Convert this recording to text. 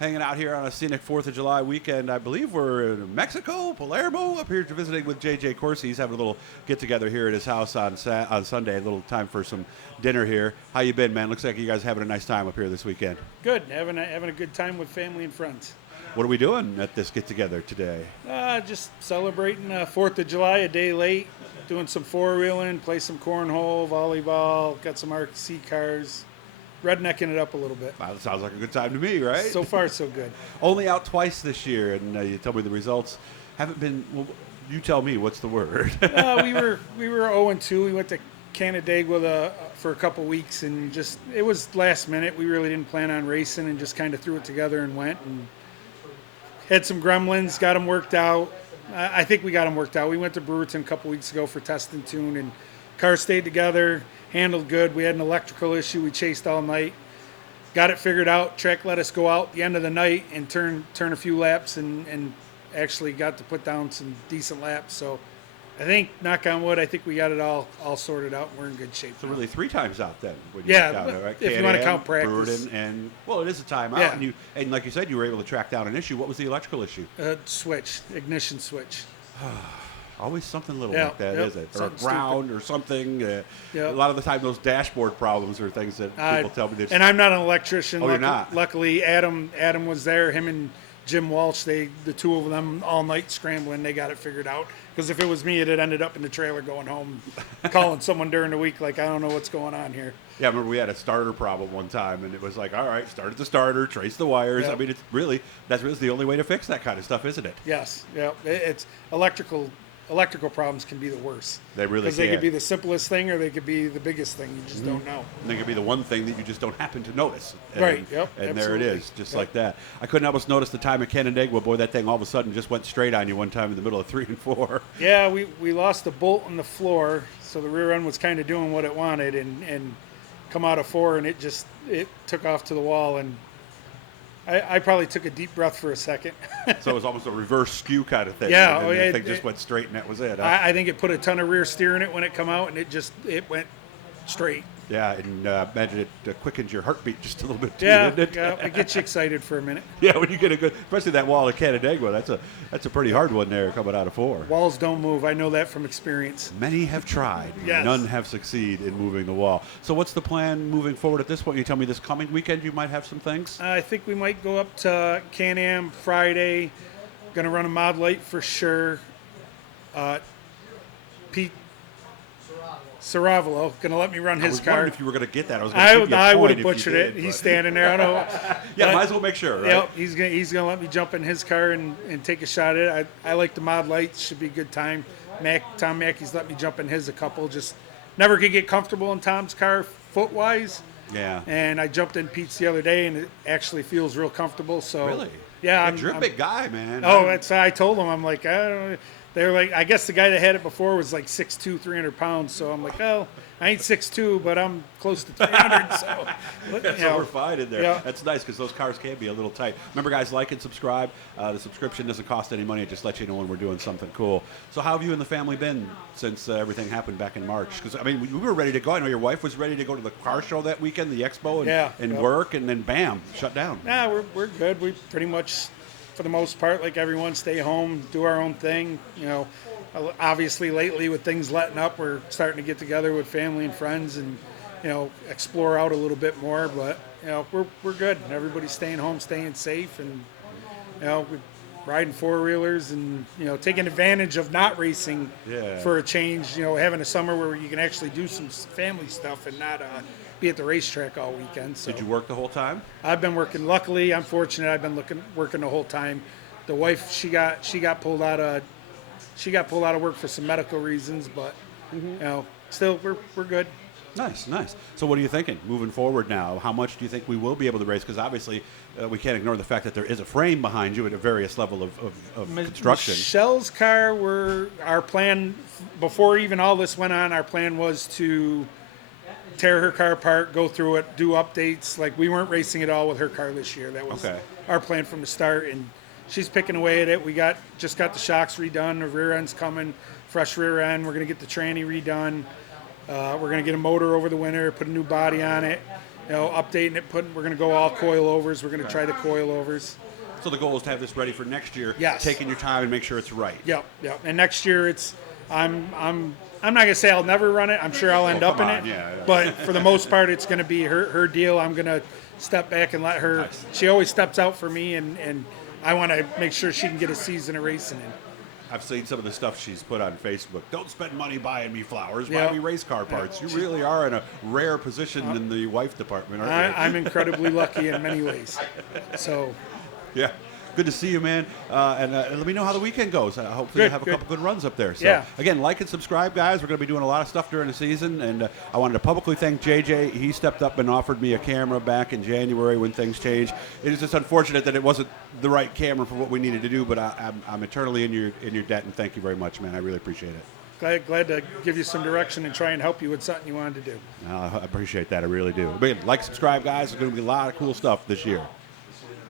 hanging out here on a scenic 4th of July weekend. I believe we're in Mexico, Palermo, up here visiting with J.J. Courcy. He's having a little get-together here at his house on Sunday, a little time for some dinner here. How you been, man? Looks like you guys are having a nice time up here this weekend. Good. Having a good time with family and friends. What are we doing at this get-together today? Just celebrating 4th of July, a day late, doing some four-wheeling, play some cornhole, volleyball, got some RC cars. Rednecking it up a little bit. Wow, that sounds like a good time to me, right? So far, so good. Only out twice this year, and you tell me the results haven't been. Well, you tell me what's the word. We were 0-2. We went to Canandaigua for a couple weeks, and just it was last minute. We really didn't plan on racing, and just kind of threw it together and went. And had some gremlins, got them worked out. I think we got them worked out. We went to Brewerton a couple weeks ago for test and tune, and car stayed together. Handled good. We had an electrical issue. We chased all night. Got it figured out. Track let us go out the end of the night and turn a few laps and actually got to put down some decent laps. So I think, knock on wood, I think we got it all sorted out and we're in good shape. So really 3 times out then. When yeah, count it, right? if you want to count practice. Brewerton and, well, it is a timeout. Yeah. And like you said, you were able to track down an issue. What was the electrical issue? Ignition switch. Always something little like that, is it? Or a ground or something. A lot of the time, those dashboard problems are things that people tell me. And I'm not an electrician. Oh, you're not? Luckily, Adam was there. Him and Jim Walsh, the two of them, all night scrambling. They got it figured out. Because if it was me, it had ended up in the trailer going home, calling someone during the week like, I don't know what's going on here. Yeah, I remember we had a starter problem one time, and it was like, all right, start at the starter, trace the wires. Yep. I mean, that's really the only way to fix that kind of stuff, isn't it? Yes. Yeah. It's electrical problems can be the worst. They really can. Because they could be the simplest thing or they could be the biggest thing. You just don't know. And they could be the one thing that you just don't happen to notice. And, right. Yep. And absolutely. there it is, just like that. I couldn't almost notice the time at Canandaigua. Boy, that thing all of a sudden just went straight on you one time in the middle of 3 and 4. Yeah, we lost a bolt on the floor, so the rear end was kind of doing what it wanted and come out of 4, and it took off to the wall, and I probably took a deep breath for a second. So it was almost a reverse skew kind of thing. Yeah, and the thing just went straight, and that was it. Huh? I think it put a ton of rear steer in it when it come out, and it went straight. Yeah, and imagine it quickens your heartbeat just a little bit too, Yeah, didn't it? yeah, it gets you excited for a minute. Yeah, when you get a good, especially that wall at Canandaigua, that's a pretty hard one there coming out of 4. Walls don't move. I know that from experience. Many have tried. Yes. None have succeeded in moving the wall. So what's the plan moving forward at this point? You tell me this coming weekend you might have some things? I think we might go up to Can-Am Friday. Going to run a mod light for sure. Pete Saravalo going to let me run his car. If you were going to get that, I was going to give you a I point would have if you butchered did, it. He's standing there. I don't know. Yeah, might as well make sure, right? Yep, he's gonna let me jump in his car and take a shot at it. I like the mod lights. Should be a good time. Tom Mackey's let me jump in his a couple. Just never could get comfortable in Tom's car foot wise. Yeah. And I jumped in Pete's the other day, and it actually feels real comfortable. So Really? yeah, you're a big guy, man. I told him, I'm like, I don't know. They're like, I guess the guy that had it before was like 6'2", 300 pounds. So I'm like, oh, I ain't 6'2", but I'm close to 300. So, So we're fine in there. Yeah. That's nice because those cars can be a little tight. Remember, guys, like and subscribe. The subscription doesn't cost any money. It just lets you know when we're doing something cool. So how have you and the family been since everything happened back in March? Because, I mean, we were ready to go. I know your wife was ready to go to the car show that weekend, the expo, and work, and then bam, shut down. Nah, we're good. We pretty much, for the most part, like everyone, stay home, do our own thing. You know, obviously lately with things letting up, we're starting to get together with family and friends and, you know, explore out a little bit more. But, you know, we're good. Everybody's staying home, staying safe, and, you know, we're riding four-wheelers and, you know, taking advantage of not racing for a change, you know, having a summer where you can actually do some family stuff and not be at the racetrack all weekend. So Did you work the whole time? I've been working. Luckily, I'm fortunate. I've been working the whole time. The wife, she got pulled out of work for some medical reasons, but you know, still we're good. Nice. So what are you thinking moving forward now? How much do you think we will be able to race? Because obviously we can't ignore the fact that there is a frame behind you at a various level of construction. Michelle's car, our plan, before even all this went on, our plan was to tear her car apart, go through it, do updates. Like, we weren't racing at all with her car this year. That was our plan from the start, and she's picking away at it. We just got the shocks redone. The rear end's coming, fresh rear end. We're going to get the tranny redone. We're going to get a motor over the winter, put a new body on it. updating it. We're going to go all coilovers. We're going to try the coilovers. So the goal is to have this ready for next year. Yes. Taking your time and make sure it's right. Yep. And next year, I'm not going to say I'll never run it. I'm sure I'll end up in it. Yeah. But for the most part, it's going to be her deal. I'm going to step back and let her. Nice. She always steps out for me, and I want to make sure she can get a season of racing in. I've seen some of the stuff she's put on Facebook. Don't spend money buying me flowers. Yep. Buy me race car parts. You really are in a rare position in the wife department, aren't you? I'm incredibly lucky in many ways. So. Yeah. Good to see you, man. And let me know how the weekend goes. Hopefully, you'll have a couple good runs up there. So, yeah. Again, like and subscribe, guys. We're going to be doing a lot of stuff during the season. And I wanted to publicly thank JJ. He stepped up and offered me a camera back in January when things changed. It is just unfortunate that it wasn't the right camera for what we needed to do, but I'm eternally in your debt, and thank you very much, man. I really appreciate it. Glad to give you some direction and try and help you with something you wanted to do. I appreciate that. I really do. But again, like, subscribe, guys. There's going to be a lot of cool stuff this year.